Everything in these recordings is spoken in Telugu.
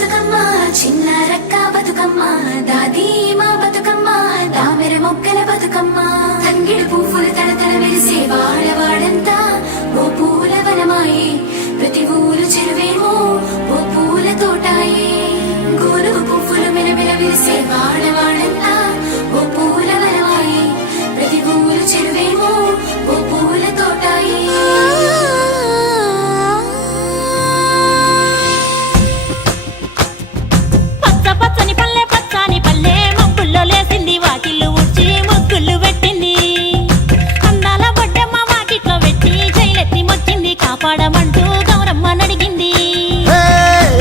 బతుకమ్మ చిన్న రక్క బతుకమ్మ దాది మా బతుకమ్మ దామెర మొక్కల బతుకమ్మ తంగిడు పువ్వులు తడతడ మెరిసే వాడవాడంతా ఓ పూల వనమాయే ప్రతి ఊరు చెరువేమో ఓ పూల తోటాయే గోనుగు పువ్వులు మెలమెల మెరిసే వాడవాడంతా ఓ పూల వనమాయే ప్రతి ఊరు చెరువేమో ఓ పూల తోటాయే కాపాడమంటూ గౌరమ్మ నడిగింది.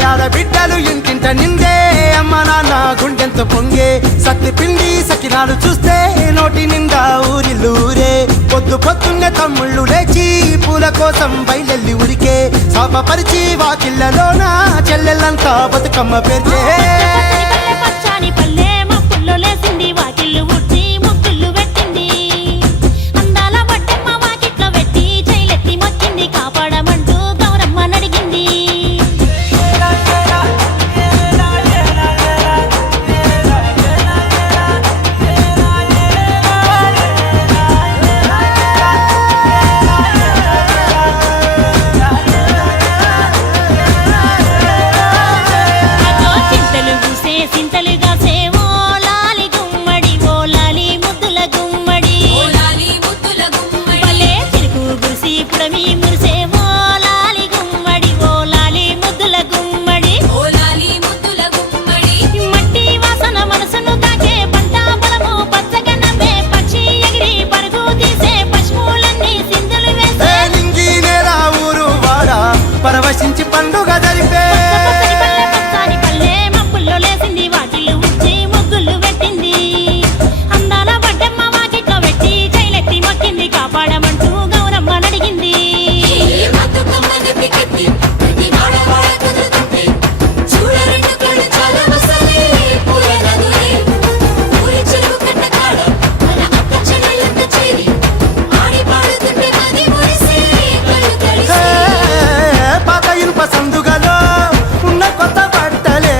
ఆడబిడ్డలు ఇంటింట నిందే అమ్మ నాన్న గుండెంత పొంగే సత్తి పిండి సకినాలు చూస్తే నోటి నిండా ఊరిల్లూరే పొద్దు పొద్దున్నే తమ్ముళ్ళు లేచి పూల కోసం బయలెల్లి ఉరికే శాపపరిచి వాకిళ్ళలోన చెల్లెళ్ళంతా బతుకమ్మ పేర్చే పచ్చని పల్లె మప్పుల్లో లేసింది వాకిళ్ళు ఊడ్చి ముగ్గులు పెట్టింది. అందాల బొడ్డమ్మ వాకిట్లో పెట్టి జైలెత్తి మొక్కింది కాపాడమంటూ గౌరమ్మ నడిగింది. చింతలు పూసే సింతలుగా సేవో లాలి గుమ్మడి ఓ లాలి ముద్దుల గుమ్మడి భలే చిరుకు గురిసి పుడమి మురిసేవో లాలి గుమ్మడి ఓ లాలి ముద్దుల గుమ్మడి మట్టి వాసన మనసును తాకే పంట బలము పచ్చగా నవ్వే పక్షి ఎగిరి పరుగు తీసే పశువులన్నీ సింధులు వేసే నింగి నేరా ఊరు వాడ పరవశించి పండుగ జరిపే పచ్చని పల్లె మప్పుల్లో లేసింది వాకిళ్ళు ఊడ్చి ముగ్గులు పెట్టింది. అందాల బొడ్డమ్మ వాకిట్లో పెట్టి జైలెత్తి మొక్కింది కాపాడమంటూ గౌరమ్మ నడిగింది. పాత ఇనుప సందుగలో ఉన్న కొత్త బట్టలే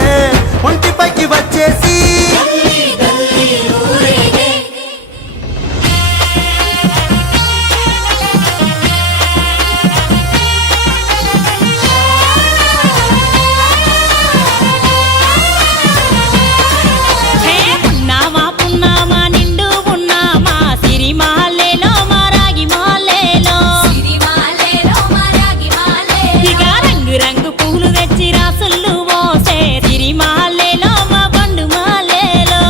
ఒంటిపైకి వచ్చేసి పున్నామా పున్నామా నిండు పున్నామా సిరి మాలేలో మా రాగి మాలేలో ఇక రంగు రంగు పూలు తెచ్చి రాసులు మోసే సిరి మాలేలో మా బండు మాలేలో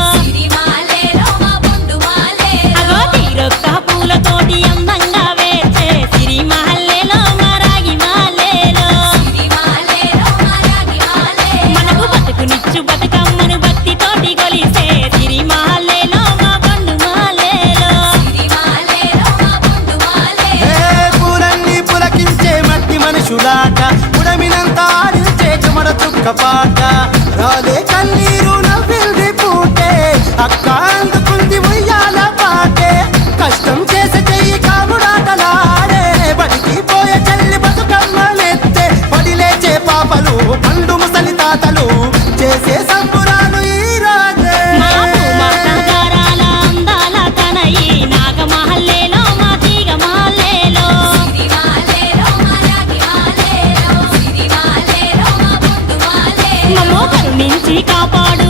అగో తీరొక్క పూలతోటి అందంగా వేచే సిరి మాలేలో మా రాగి మాలేలో మనకు బతుకునిచ్చు బతుకమ్మను భక్తితోటి కొలిసే సిరి మాలేలో మా బండు మాలేలో పూలన్నీ పులకించే మట్టి మనుషులాట ఉడమినంత ఆడించే చెమడ చుక్క పాట రాలే కన్నీరు నవ్వింది పూటే అక్క అందుకుంది ఉయ్యాల పాటే కష్టం చేసే చెయ్యి కాముడాటలాడే బడికి పోయే చెల్లి బతుకమ్మనెత్తే పడి లేచే పాపలు పండు ముసలి తాతలు చేసే సంబురాలు ఈ రోజే మా భూమాతాగారాల అందాల తనయి నాగమహల్లేలో మా తీగ మహల్లేలో మమ్మో కరుణించి కాపాడు